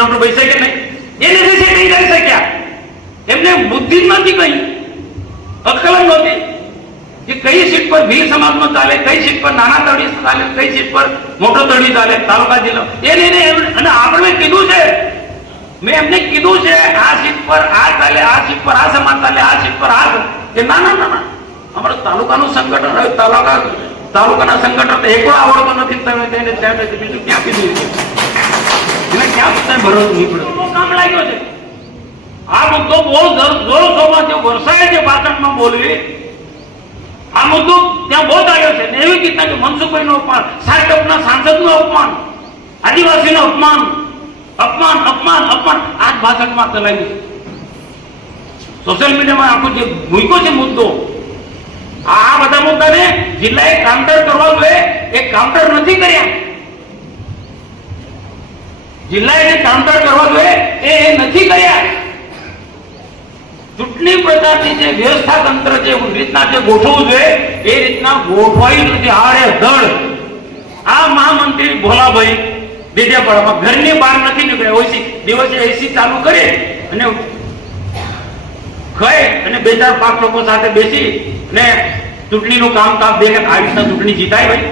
Not બેસે કે નહીં? એ નથી સેટિંગ કરી શક્યા. એમને બુદ્ધિ જ નથી, કઈ અક્કલ જ નહોતી કે કઈ સીટ પર ભીલ સમાજમાં ચાલે, કઈ સીટ પર નાના તળવી ચાલે, કઈ સીટ પર મોટો તળવી ચાલે, તાલુકા જિલ્લો. અને આપણે કીધું છે, મેં એમને કીધું છે આ સીટ પર આ ચાલે, આ સીટ પર આ સમાજ ચાલે, આ સીટ પર આ. કે ના ના ના, અમારું તાલુકાનું સંગઠન હવે તાલુકાના સંગઠન એકલો આવડતો નથી. તમે તેને બીજું ક્યાં કીધું છે? એને ક્યાં તમે ભરોસો નહીં પડે? કામ લાગ્યો છે આ મુદ્દો બહુ જોરશોરમાં જે વરસાય છે ભાષણમાં બોલવી. આ મુદ્દો ત્યાં બહુ આવ્યો છે. એવી કીધા કે મનસુખભાઈનું અપમાન, સાંસદના સાંસદનું અપમાન, આદિવાસીનું અપમાન, અપમાન અપમાન અપમાન આ જ ભાષણમાં ચલાવ્યું. સોશિયલ મીડિયામાં આખો જે મૂક્યો છે મુદ્દો, આ બધા મુદ્દાને જિલ્લાએ કાઉન્ટર કરવા જોઈએ. એ કાઉન્ટર નથી કર્યા. જિલ્લાએ કાઉન્ટર કરવા જોઈએ એ નથી કર્યા. ચૂંટણી પ્રચારની જે વ્યવસ્થા તંત્ર છે રીતના જે ગોઠવવું જોઈએ એ રીતના ગોઠવાયું નથી. આડે ધડ આ મહામંત્રી ભોલાભાઈ ડેડિયાપાડામાં ઘરની બહાર નથી નીકળ્યા. દિવસે એસી ચાલુ કરે અને ખાય અને 2-4-5 લોકો સાથે બેસી ને ચૂંટણીનું કામ દેખે. આવી રીતના ચૂંટણી જીતાય ભાઈ?